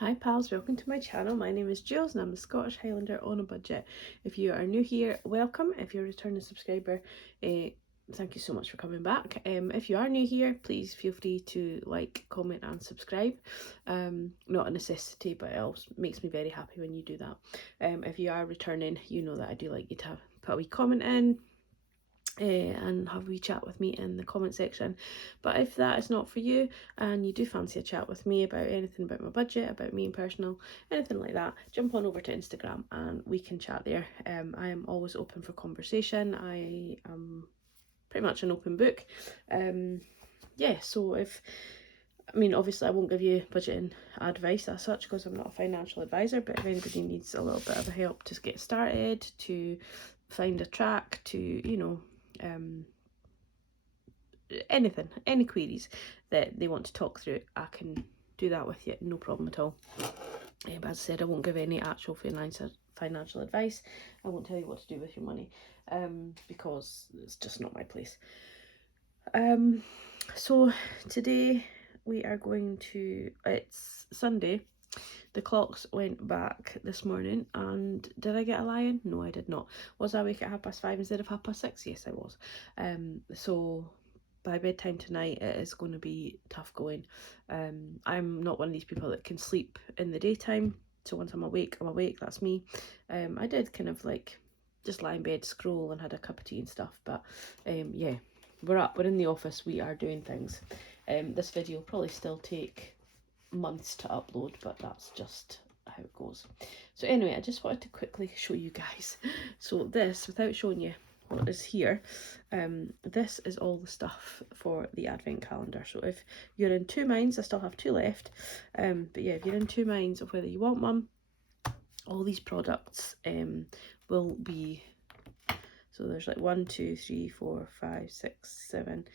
Hi pals, welcome to my channel. My name is Julz and I'm a Scottish Highlander on a budget. If you are new here, welcome. If you're a returning subscriber, thank you so much for coming back. If you are new here, please feel free to like, comment and subscribe. Not a necessity, but it also makes me very happy when you do that. If you are returning, you know that I do like you to put a wee comment in. And have a wee chat with me in the comment section. But if that is not for you and you do fancy a chat with me about anything about my budget, about me and personal, anything like that, jump on over to Instagram and we can chat there. I am always open for conversation. I am pretty much an open book. So obviously I won't give you budgeting advice as such because I'm not a financial advisor, but if anybody needs a little bit of help to get started, to find a track, to, anything, any queries that they want to talk through, I can do that with you, no problem at all. But as I said, I won't give any actual financial advice. I won't tell you what to do with your money, because it's just not my place. So today we are going to, it's Sunday. The clocks went back this morning, and did I get a lie-in? No, I did not. Was I awake at 5:30 instead of 6:30? Yes, I was. So by bedtime tonight it is going to be tough going. I'm not one of these people that can sleep in the daytime, so once I'm awake, that's me. I did kind of like just lie in bed, scroll, and had a cup of tea and stuff, but yeah, we're in the office, we are doing things. This video will probably still take months to upload, but that's just how it goes. So anyway, I just wanted to quickly show you guys. So this, without showing you what is here, this is all the stuff for the advent calendar. So if you're in two minds, I still have two left, but yeah, if you're in two minds of whether you want one, all these products will be, so there's like 1, 2, 3, 4, 5, 6, 7,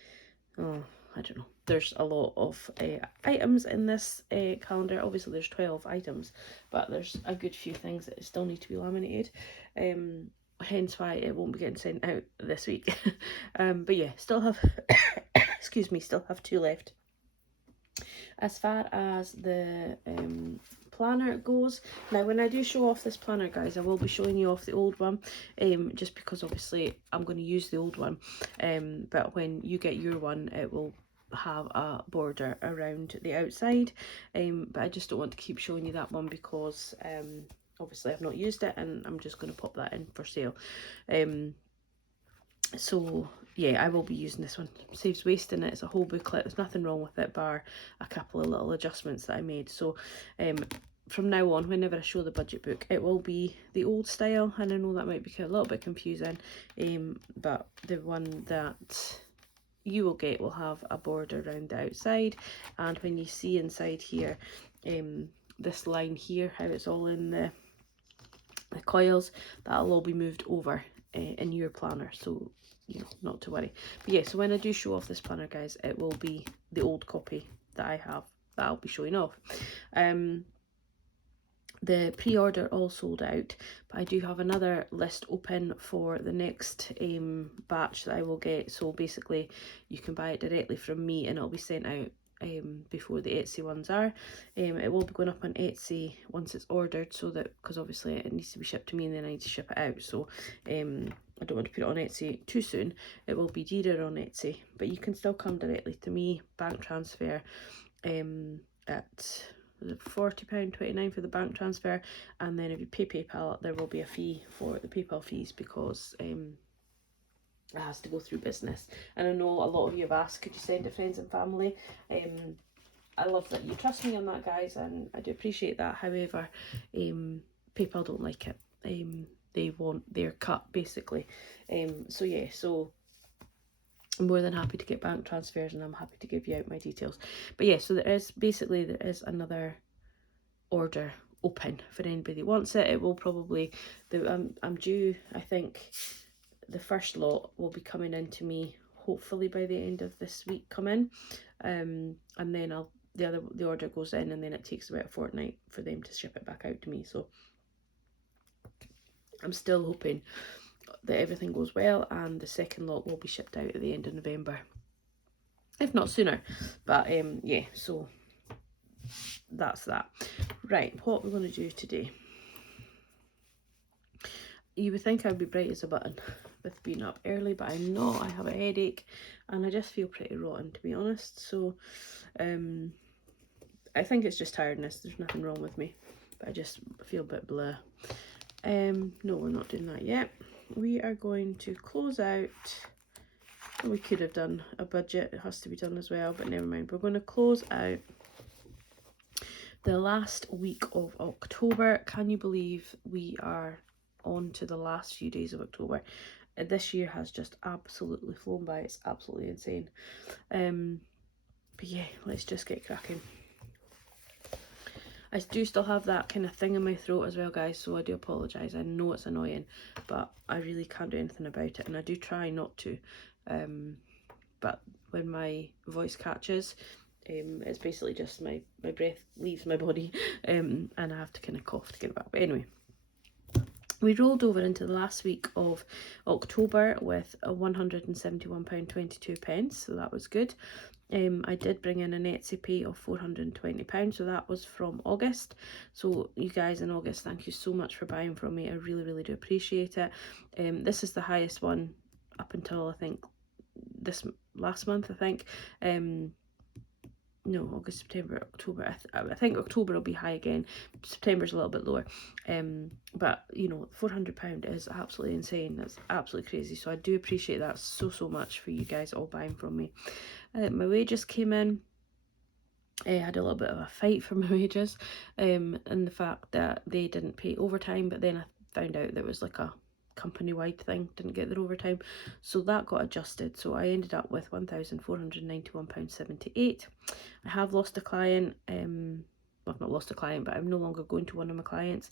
I don't know, there's a lot of items in this calendar. Obviously there's 12 items, but there's a good few things that still need to be laminated, hence why it won't be getting sent out this week. But yeah, still have excuse me, still have two left. As far as the planner goes, now when I do show off this planner, guys, I will be showing you off the old one, just because obviously I'm going to use the old one, but when you get your one, it will have a border around the outside, but I just don't want to keep showing you that one because obviously I've not used it, and I'm just going to pop that in for sale. So yeah, I will be using this one. Saves wasting it. It's a whole booklet. There's nothing wrong with it bar a couple of little adjustments that I made. So from now on, whenever I show the budget book, it will be the old style, and I know that might be a little bit confusing, but the one that you will get will have a border around the outside, and when you see inside here, this line here, how it's all in the coils, that'll all be moved over in your planner, so you know, not to worry. But yeah, so when I do show off this planner, guys, it will be the old copy that I have that I'll be showing off. The pre-order all sold out, but I do have another list open for the next batch that I will get. So basically you can buy it directly from me and it'll be sent out before the Etsy ones are. It will be going up on Etsy once it's ordered, so that, because obviously it needs to be shipped to me and then I need to ship it out, so I don't want to put it on Etsy too soon. It will be dearer on Etsy, but you can still come directly to me, bank transfer, at £40.29 for the bank transfer, and then if you pay PayPal there will be a fee for the PayPal fees because it has to go through business. And I know a lot of you have asked, could you send to friends and family? I love that you trust me on that, guys, and I do appreciate that. However, PayPal don't like it. They want their cut basically. So yeah, so I'm more than happy to get bank transfers, and I'm happy to give you out my details. But yeah, so there is another order open for anybody that wants it. It will probably, I'm due, I think the first lot will be coming in to me hopefully by the end of this week, come in, and then the order goes in, and then it takes about a fortnight for them to ship it back out to me. So I'm still hoping that everything goes well and the second lot will be shipped out at the end of November, if not sooner. But yeah, so that's that. Right, what we're going to do today. You would think I'd be bright as a button with being up early, but I'm not. I have a headache and I just feel pretty rotten, to be honest. So I think it's just tiredness. There's nothing wrong with me, but I just feel a bit blah. No, we're not doing that yet. We are going to close out. We could have done a budget. It has to be done as well, but never mind. We're going to close out the last week of October. Can you believe we are on to the last few days of October? This year has just absolutely flown by. It's absolutely insane. But yeah, let's just get cracking. I do still have that kind of thing in my throat as well, guys, so I do apologise. I know it's annoying, but I really can't do anything about it, and I do try not to. But when my voice catches, it's basically just my breath leaves my body, and I have to kind of cough to get it back. But anyway, we rolled over into the last week of October with a £171.22, so that was good. I did bring in an Etsy pay of £420, so that was from August. So you guys in August, thank you so much for buying from me. I really, really do appreciate it. This is the highest one up until I think this last month, I think. No, August, September, October. I think October will be high again. September's a little bit lower. But you know, £400 is absolutely insane. That's absolutely crazy. So I do appreciate that so much for you guys all buying from me. My wages came in. I had a little bit of a fight for my wages, and the fact that they didn't pay overtime, but then I found out there was like a company-wide thing, didn't get their overtime, so that got adjusted. So I ended up with £1,491.78. I have lost a client. Well, I've not lost a client, but I'm no longer going to one of my clients.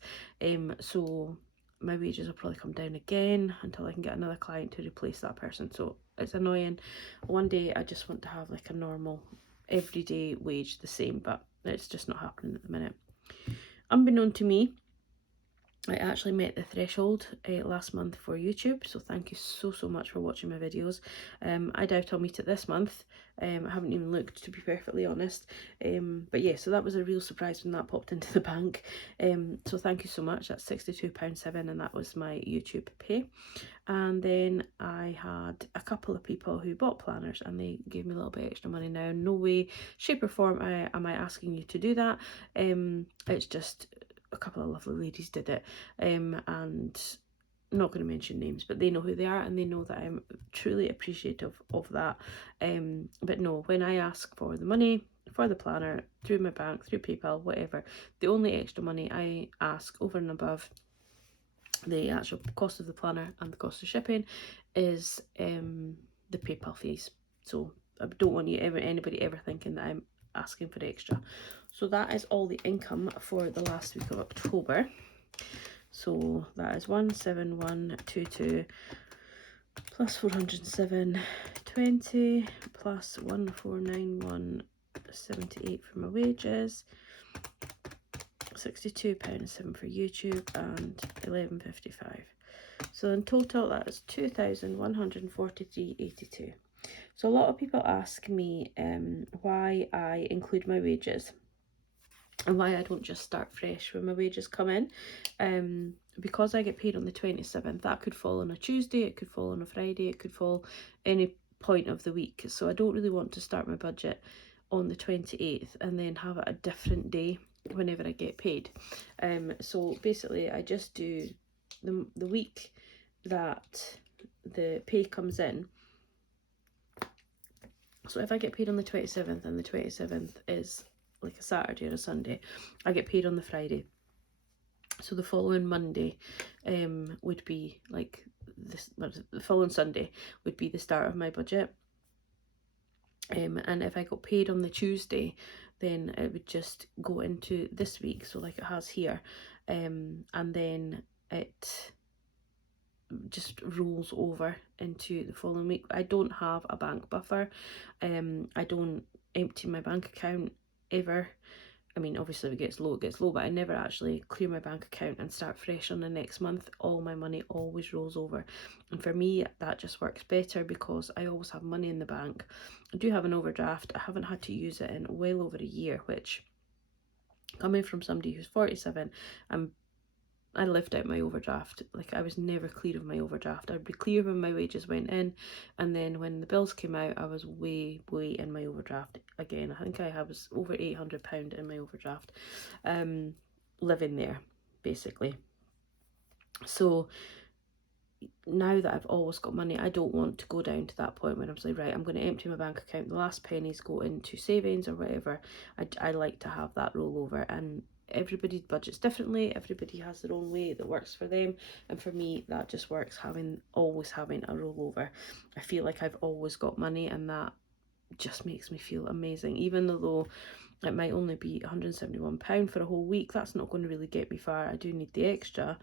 So my wages will probably come down again until I can get another client to replace that person. So it's annoying. One day I just want to have like a normal everyday wage, the same, but it's just not happening at the minute. Unbeknown to me, I actually met the threshold last month for YouTube, so thank you so much for watching my videos. I doubt I'll meet it this month. I haven't even looked, to be perfectly honest. But yeah, so that was a real surprise when that popped into the bank. So thank you so much. That's £62.07, and that was my YouTube pay. And then I had a couple of people who bought planners and they gave me a little bit extra money. Now, no way, shape or form am I asking you to do that. It's just a couple of lovely ladies did it, and I'm not going to mention names, but they know who they are and they know that I'm truly appreciative of that. But no, when I ask for the money for the planner through my bank, through PayPal, whatever, the only extra money I ask over and above the actual cost of the planner and the cost of shipping is the PayPal fees. So I don't want anybody ever thinking that I'm asking for extra. So that is all the income for the last week of October. So that is 17122 plus 407.20 plus 1491.78 for my wages, £62.07 for YouTube, and £11.55. So in total that is £2,143.82. So a lot of people ask me why I include my wages and why I don't just start fresh when my wages come in. Because I get paid on the 27th, that could fall on a Tuesday, it could fall on a Friday, it could fall any point of the week. So I don't really want to start my budget on the 28th and then have it a different day whenever I get paid. So basically I just do the week that the pay comes in. So if I get paid on the 27th and the 27th is like a Saturday or a Sunday, I get paid on the Friday. So the following Monday would be like this, the following Sunday would be the start of my budget. And if I got paid on the Tuesday, then it would just go into this week, so like it has here, and then it just rolls over into the following week. I don't have a bank buffer. I don't empty my bank account ever. I mean, obviously if it gets low, but I never actually clear my bank account and start fresh on the next month. All my money always rolls over. And for me, that just works better because I always have money in the bank. I do have an overdraft. I haven't had to use it in well over a year, which Coming from somebody who's 47, I lived out my overdraft. Like, I was never clear of my overdraft. I'd be clear when my wages went in, and then when the bills came out, I was way in my overdraft again. I think I was over £800 in my overdraft, living there basically. So now that I've always got money, I don't want to go down to that point when I'm like, right, I'm going to empty my bank account, the last pennies go into savings or whatever. I like to have that rollover, and everybody's budgets differently. Everybody has their own way that works for them, and for me that just works, always having a rollover. I feel like I've always got money, and that just makes me feel amazing. Even though it might only be £171 for a whole week, that's not going to really get me far. I do need the extra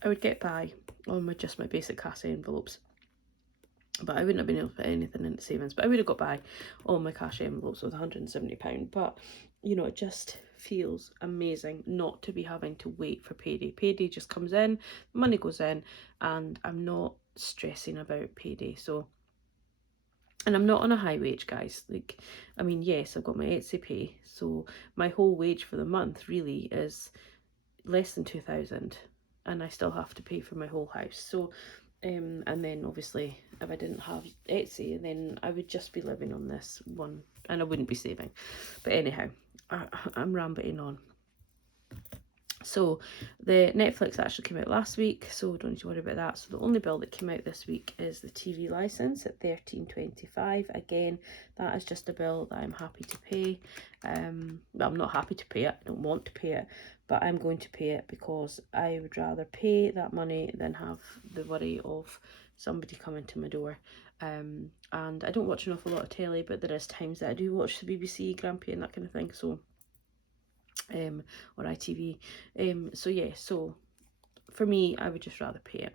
I would get by on just my basic CASA envelopes, but I wouldn't have been able to put anything into savings, but I would have got by on my CASA envelopes with £170. But you know, it just feels amazing not to be having to wait for payday. Payday just comes in, money goes in, and I'm not stressing about payday. So, and I'm not on a high wage, guys. Like, I mean, yes, I've got my Etsy pay, so my whole wage for the month really is less than 2,000, and I still have to pay for my whole house. So and then obviously if I didn't have Etsy, then I would just be living on this one and I wouldn't be saving. But anyhow, I'm rambling on. So the Netflix actually came out last week, so don't need to worry about that. So the only bill that came out this week is the TV license at £13.25. Again, that is just a bill that I'm happy to pay. Well, I'm not happy to pay it, I don't want to pay it, but I'm going to pay it because I would rather pay that money than have the worry of somebody coming to my door. And I don't watch an awful lot of telly, but there is times that I do watch the BBC, Grampy and that kind of thing, so or ITV. So yeah, so for me, I would just rather pay it.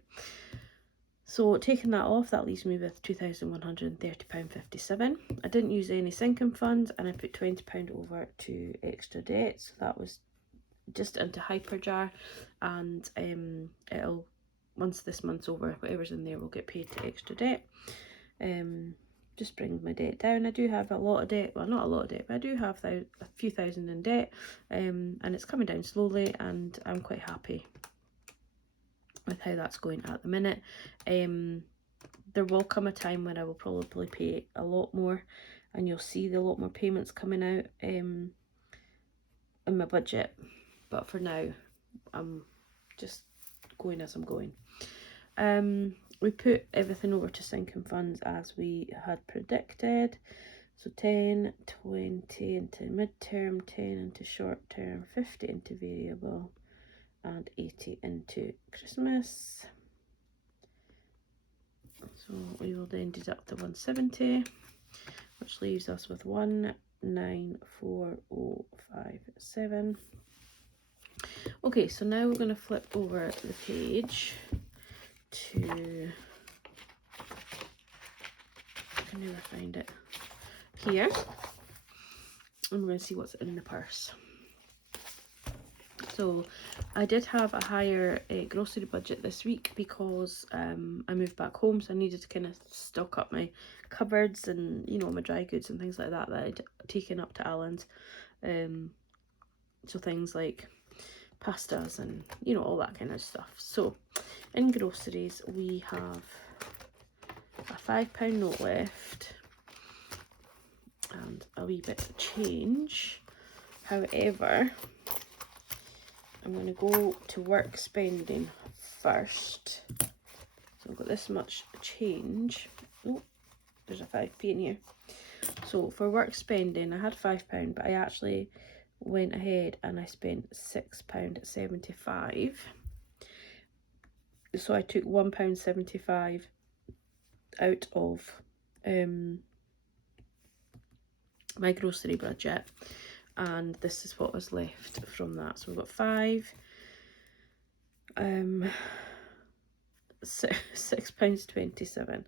So taking that off, that leaves me with £2,130.57. I didn't use any sinking funds, and I put £20 over to extra debt, so that was just into Hyperjar, and it'll, once this month's over, whatever's in there will get paid to extra debt. Just brings my debt down. I do have a lot of debt, well, not a lot of debt, but I do have a few thousand in debt, and it's coming down slowly, and I'm quite happy with how that's going at the minute. There will come a time when I will probably pay a lot more, and you'll see a lot more payments coming out in my budget, but for now I'm just going as I'm going. We put everything over to sinking funds as we had predicted. So 10, 20 into midterm, 10 into short term, 50 into variable, and 80 into Christmas. So we will then deduct the 170, which leaves us with 194,057. Okay, so now we're going to flip over the page to, I can never find it, here, and we're going to see what's in the purse. So I did have a higher grocery budget this week because I moved back home, so I needed to kind of stock up my cupboards and, you know, my dry goods and things like that I'd taken up to Highlands. So things like pastas and, you know, all that kind of stuff. So in groceries we have a £5 note left and a wee bit of change. However, I'm going to go to work spending first. So I've got this much change. Oh, there's a 5p in here. So for work spending, I had £5, but I actually went ahead and I spent £6.75. So I took £1.75 out of my grocery budget, and this is what was left from that. So we've got £6.27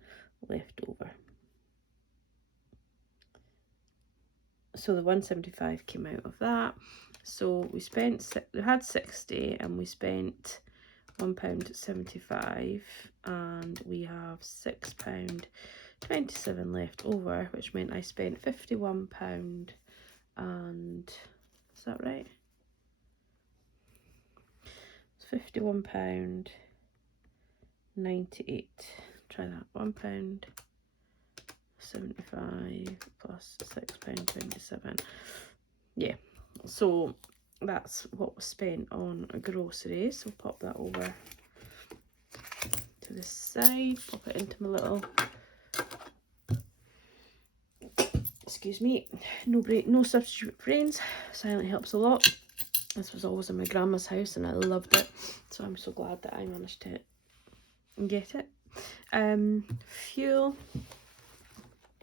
left over. So the 175 came out of that. So we had 60 and we spent £1.75, and we have £6.27 left over, which meant I spent £51 and is that right? It's £51.98. Try that. £1.75 plus £6.27. Yeah, so that's what was spent on groceries. So pop that over to the side, pop it into my little, excuse me, no substitute brains. Silent helps a lot. This was always in my grandma's house and I loved it, so I'm so glad that I managed to get it. Fuel.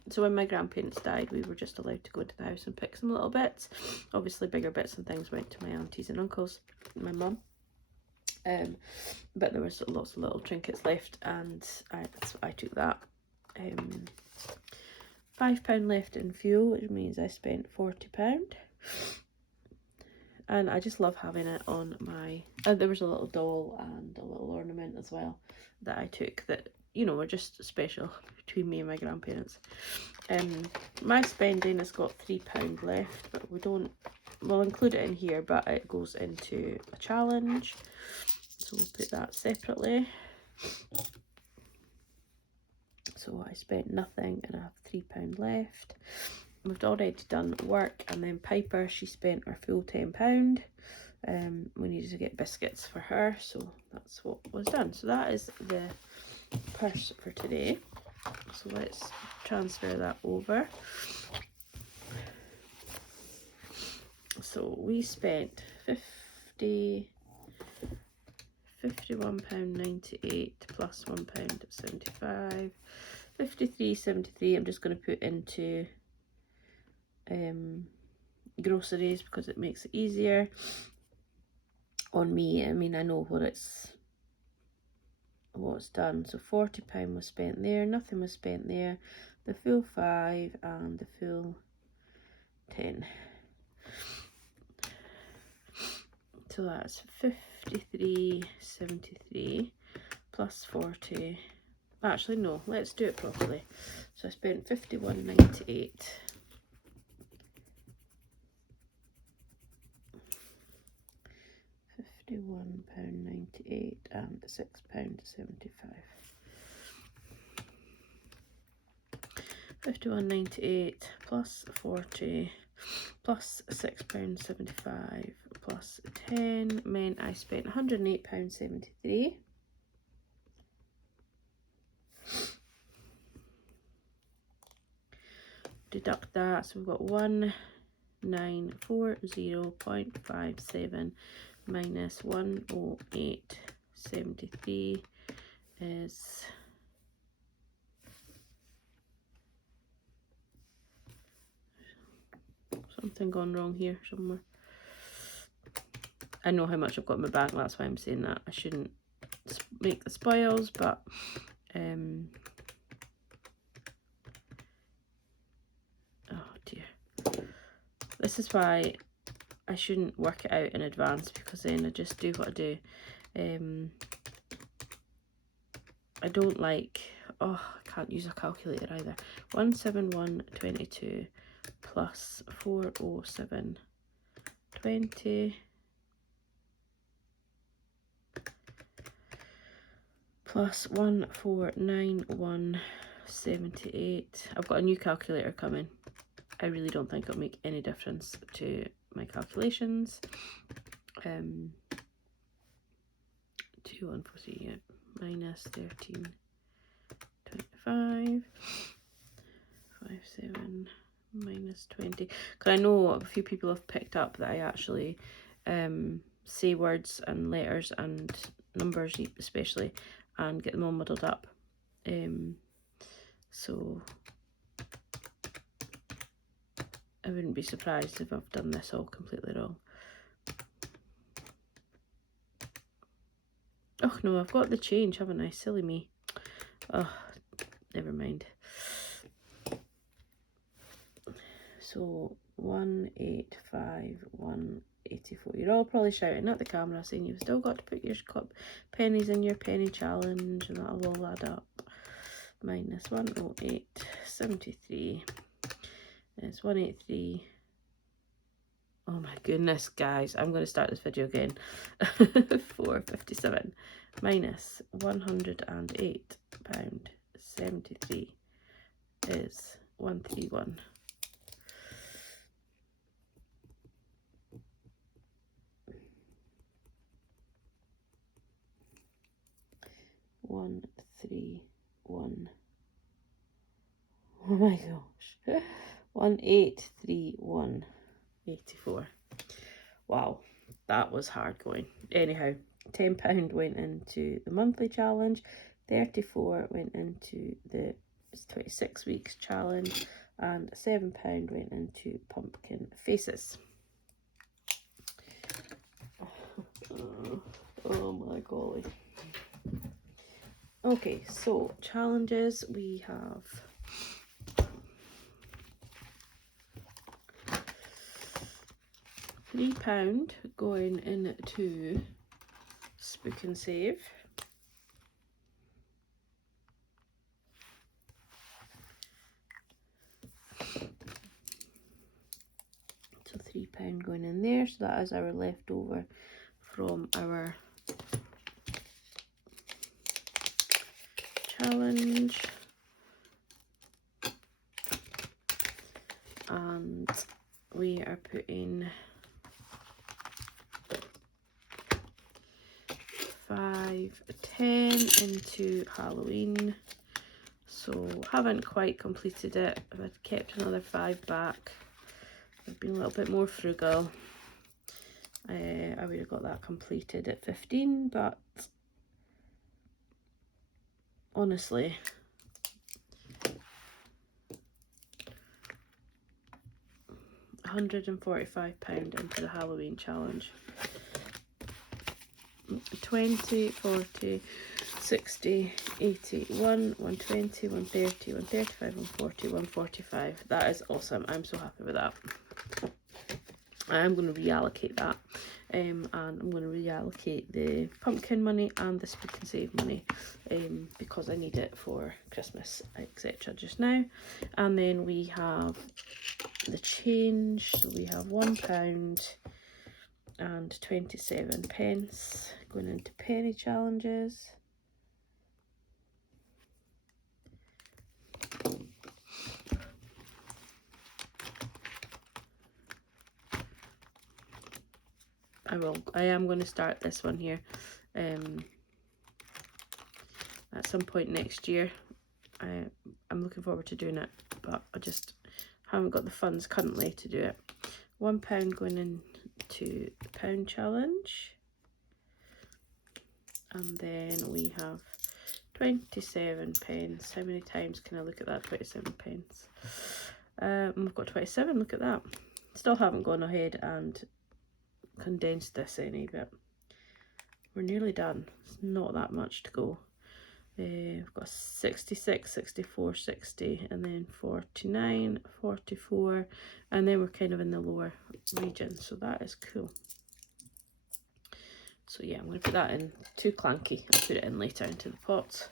So when my grandparents died, we were just allowed to go to the house and pick some little bits. Obviously bigger bits and things went to my aunties and uncles, my mum. But there was lots of little trinkets left, and I took that. £5 left in fuel, which means I spent £40. And I just love having it on my, there was a little doll and a little ornament as well that I took that, you know, were just special between me and my grandparents. My spending has got £3 left, but we'll include it in here, but it goes into a challenge, so we'll put that separately. So I spent nothing and I have £3 left. We've already done work, and then Piper, she spent her full £10. We needed to get biscuits for her, so that's what was done. So that is the purse for today. So let's transfer that over. So we spent £51.98 plus £1.75, £53.73. I'm just going to put into groceries because it makes it easier on me. I mean, I know what's done. So £40 was spent there, nothing was spent there, the full 5 and the full 10. So that's £53.73 plus 40. Actually, no, let's do it properly. So I spent £51.98. £51.98 and £6.75. £51.98 plus 40 plus £6.75 plus 10 meant I spent £108.73. Deduct that, so we've got 1940.57 minus 108.73 is something gone wrong here somewhere. I know how much I've got in my bank, that's why I'm saying that. I shouldn't make the spoils, but oh dear. This is why I shouldn't work it out in advance, because then I just do what I do. I don't like, I can't use a calculator either. 171.22 plus 407.20 plus 1491.78. I've got a new calculator coming. I really don't think it'll make any difference to my calculations. 2143, yeah, minus 13.25, 57 minus 20. Because I know a few people have picked up that I actually say words and letters and numbers especially and get them all muddled up. So I wouldn't be surprised if I've done this all completely wrong. Oh no, I've got the change, haven't I? Silly me. Oh, never mind. So 185,184. You're all probably shouting at the camera saying you've still got to put your pennies in your penny challenge, and that'll all add up. Minus 108.73 is 183. Oh my goodness, guys. I'm going to start this video again. 457 minus £108.73 is 131. Oh my gosh. 1831.84. Wow, that was hard going. Anyhow, £10 went into the monthly challenge, 34 went into the 26 weeks challenge, and £7 went into pumpkin faces. Oh my golly. Okay, so challenges we have. £3 going into Spook and Save. So £3 going in there. So that is our leftover from our challenge. And we are putting £5.10 into Halloween. So haven't quite completed it. If I'd kept another 5 back, I've been a little bit more frugal. I would have got that completed at 15, but honestly, £145 into the Halloween challenge. 20, 40, 60, 80, 120, 130, 135, 140, 145. That is awesome. I'm so happy with that. I'm going to reallocate that. And I'm going to reallocate the pumpkin money and the Spook and Save money because I need it for Christmas, etc. just now. And then we have the change. So we have £1 and 27 pence going into penny challenges. I am going to start this one here at some point next year. I'm looking forward to doing it, but I just haven't got the funds currently to do it. £1 going into the pound challenge, and then we have 27 pence. How many times can I look at that? 27 pence. We've got 27. Look at that. Still haven't gone ahead and condensed this any, but we're nearly done. It's not that much to go. We've got 66, 64, 60, and then 49, 44, and then we're kind of in the lower region, so that is cool. So yeah, I'm going to put that in. Too clanky. I'll put it in later into the pot.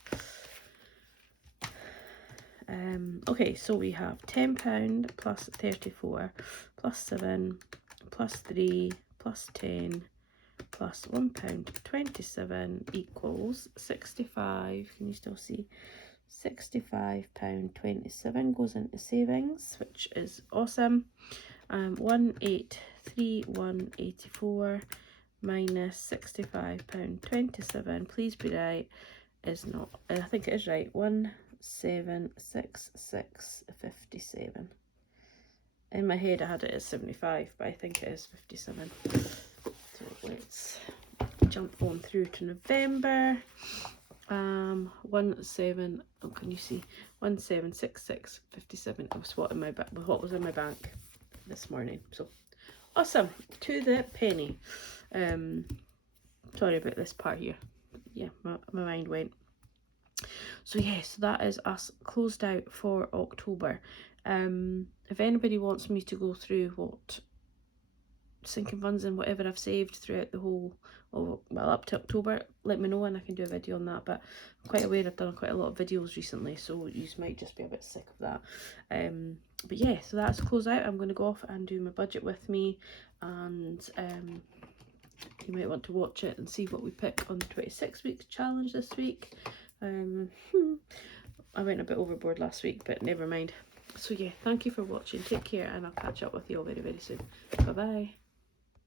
Okay, so we have £10 plus 34 plus 7 plus 3 plus 10 plus £1.27 equals 65. Can you still see? £65.27 goes into savings, which is awesome. 1831.84 minus £65.27. Please be right. Is not. I think it is right. 1766.57. In my head I had it as 75, but I think it is 57. So let's jump on through to November. 17. Oh, can you see? 1766.57 was what was in my bank this morning. So awesome, to the penny. Sorry about this part here. Yeah, my mind went. So yeah, so that is us closed out for October. If anybody wants me to go through what sinking funds and whatever I've saved throughout the whole, well, up to October, let me know and I can do a video on that. But I'm quite aware I've done quite a lot of videos recently, so you might just be a bit sick of that. But yeah, so that's close out. I'm going to go off and do my budget with me and you might want to watch it and see what we pick on the 26 weeks challenge this week. I went a bit overboard last week, but never mind. So yeah, thank you for watching. Take care, and I'll catch up with you all very, very soon. Bye bye.